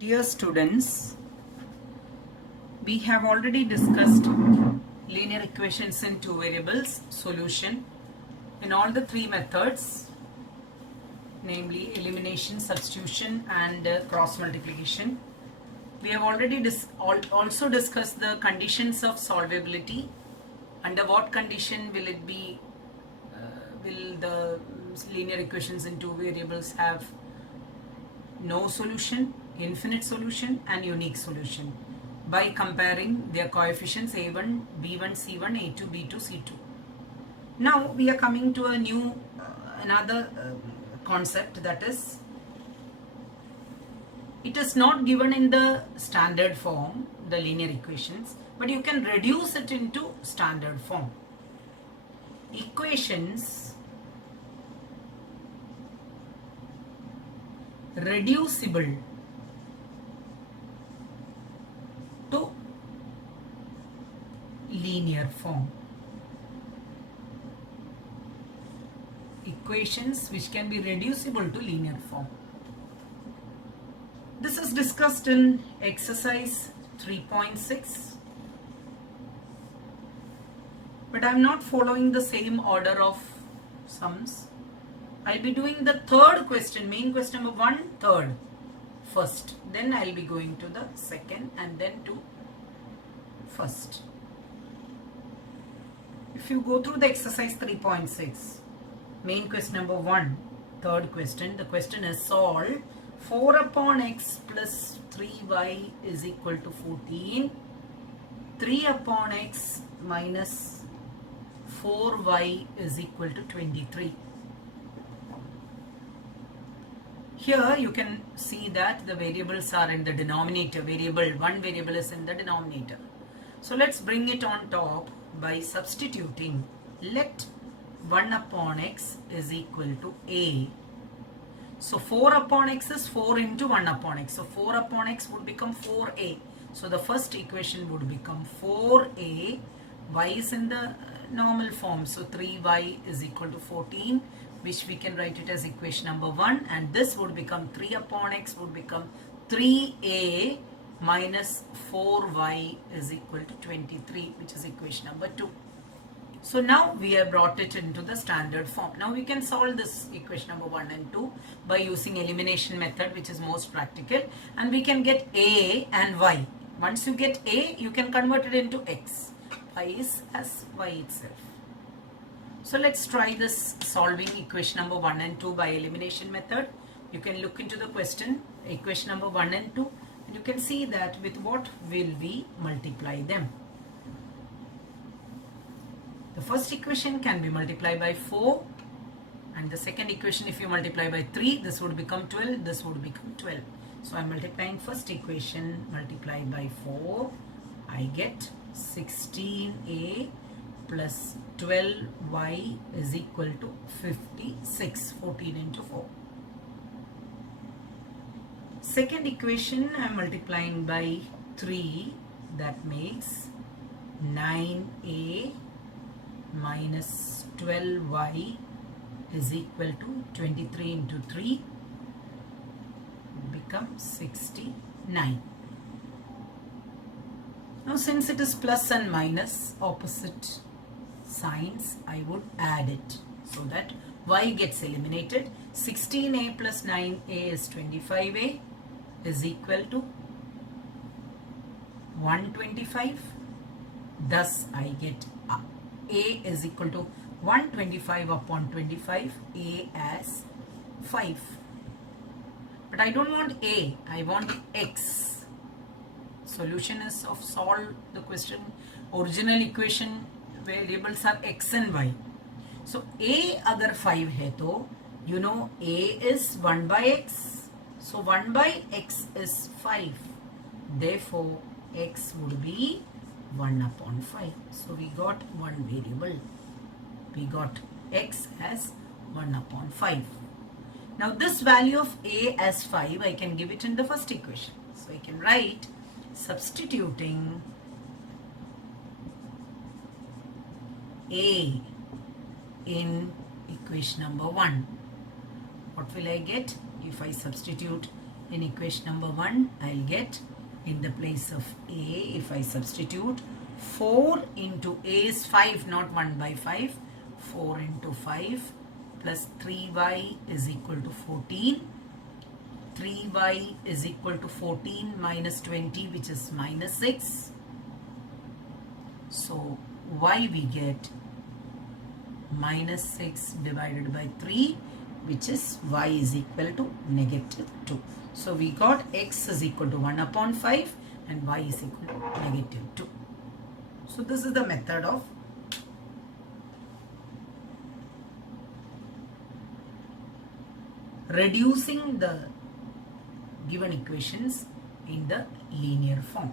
Dear students, we have already discussed linear equations in two variables solution in all the three methods, namely elimination, substitution and cross multiplication. We have already also discussed the conditions of solvability. Under what condition will it be, will the linear equations in two variables have no solution, infinite solution and unique solution by comparing their coefficients a1, b1, c1, a2, b2, c2. Now we are coming to a new another concept, that is, it is not given in the standard form, the linear equations, but you can reduce it into standard form. Equations reducible to linear form. Equations which can be reducible to linear form. This is discussed in exercise 3.6. But I am not following the same order of sums. I'll be doing the third question, main question number 1, third, first. Then I'll be going to the second and then to first. If you go through the exercise 3.6, main question number 1, third question, the question is solve 4 upon x plus 3y is equal to 14, 3 upon x minus 4y is equal to 23. Here you can see that the variables are in the denominator. One variable is in the denominator. So let's bring it on top by substituting. Let 1 upon x is equal to a. So 4 upon x is 4 into 1 upon x. So 4 upon x would become 4a. So the first equation would become 4a. Y is in the normal form. So 3y is equal to 14, which we can write it as equation number 1. And this would become 3 upon x would become 3a minus 4y is equal to 23, which is equation number 2. So now we have brought it into the standard form. Now we can solve this equation number 1 and 2 by using elimination method, which is most practical, and we can get a and y. Once you get a, you can convert it into x. Y is as y itself. So let's try this solving equation number 1 and 2 by elimination method. You can look into the question, equation number 1 and 2, and you can see that with what will we multiply them. The first equation can be multiplied by 4, and the second equation, if you multiply by 3, this would become 12, this would become 12. So I am multiplying first equation multiplied by 4, I get 16a plus 12y is equal to 56, 14 into 4. Second equation I am multiplying by 3, that makes 9a minus 12y is equal to 23 into 3 becomes 69. Now since it is plus and minus opposite signs, I would add it so that y gets eliminated. 16a plus 9a is 25a is equal to 125. Thus I get a is equal to 125 upon 25, a as 5. But I don't want a, I want x. Solution is of solve the question. Original equation variables are x and y. So a agar 5 hai to, you know a is 1 by x. So 1 by x is 5. Therefore x would be 1 upon 5. So we got one variable. We got x as 1 upon 5. Now this value of a as 5, I can give it in the first equation. So I can write, substituting a in equation number 1. What will I get? If I substitute In equation number 1, I'll get in the place of a, if I substitute 4 into a is 5, not 1 by 5, 4 into 5 plus 3y is equal to 14. 3y is equal to 14 minus 20, which is minus 6. So y we get minus 6 divided by 3, which is y is equal to negative 2. So we got x is equal to 1 upon 5 and y is equal to negative 2. So this is the method of reducing the given equations in the linear form.